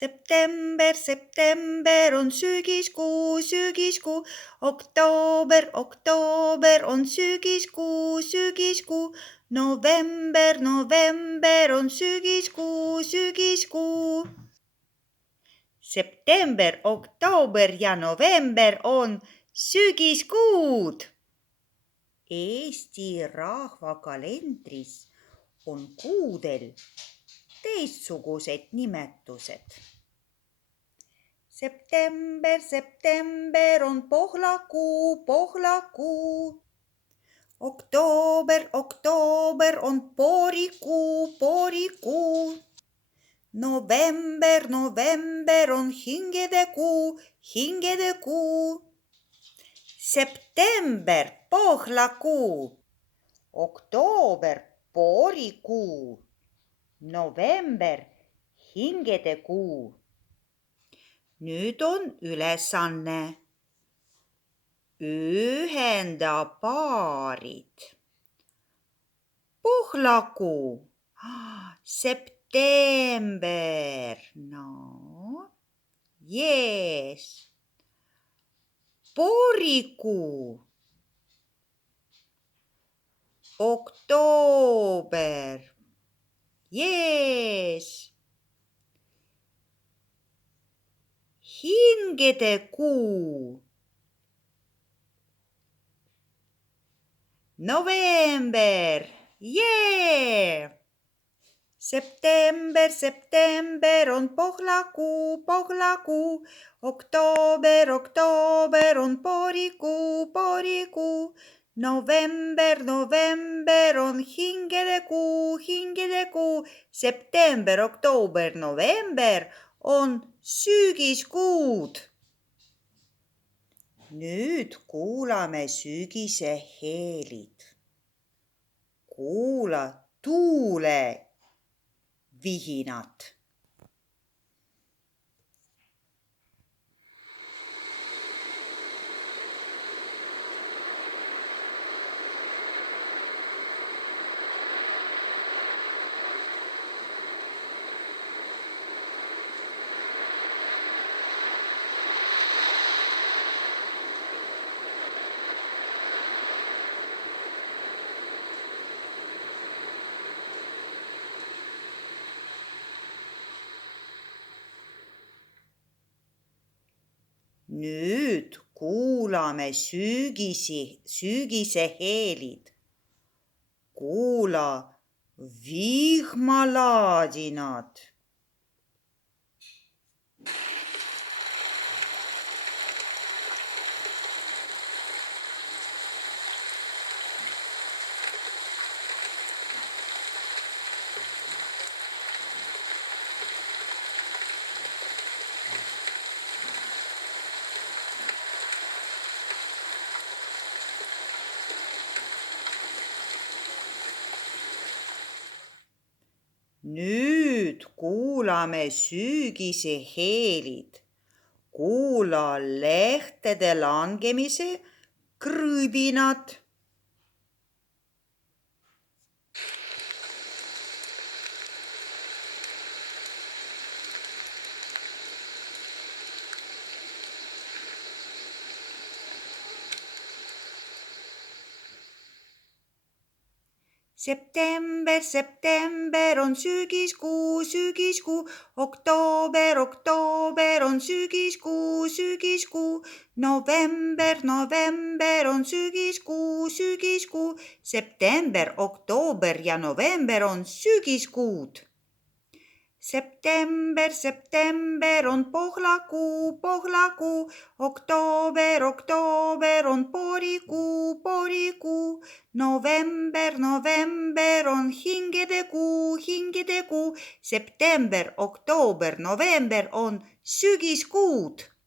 September, september on sügiskuu, sügiskuu. Oktoober, oktoober on sügiskuu, sügiskuu. November, november on sügiskuu, sügiskuu. September, oktoober ja november on sügiskuud. Eesti rahvakalendris on kuudel teistsugused nimetused. September, september on pohlakuu, pohlakuu. Oktoober, oktoober on poorikuu, poorikuu. November, november on hingedekuu, hingedekuu. September, pohlakuu. Oktoober, poorikuu. November, hingedekuu. Nüüd on ülesanne. Ühenda paarid. Pohlakuu. September. No, jees. Poorikuu. Oktoober. Jees. Hingedekuu. November. Jee. September, september on pohlakuu, pohlakuu. Oktoober, oktoober on poorikuu, poorikuu. November, november on hingedekuu, hingedekuu. September, oktoober, november on sügiskuud. Nüüd kuulame sügise heelid. Kuula tuule vihinat. Nüüd kuulame sügise heelid. Kuula vihmalaadinad. Nüüd kuulame sügise heelid. Kuula lehtede langemise krõbinat. September, september on sügiskuu, sügiskuu. Oktoober, oktoober on sügiskuu, sügiskuu. November, november on sügiskuu, sügiskuu. September, oktoober ja november on sügiskuud. September, september on pohlakuu, pohlakuu. Oktoober, oktoober on poorikuu, poorikuu. November, november on hingedekuu, hingedekuu. September, oktoober, november on sügiskuud.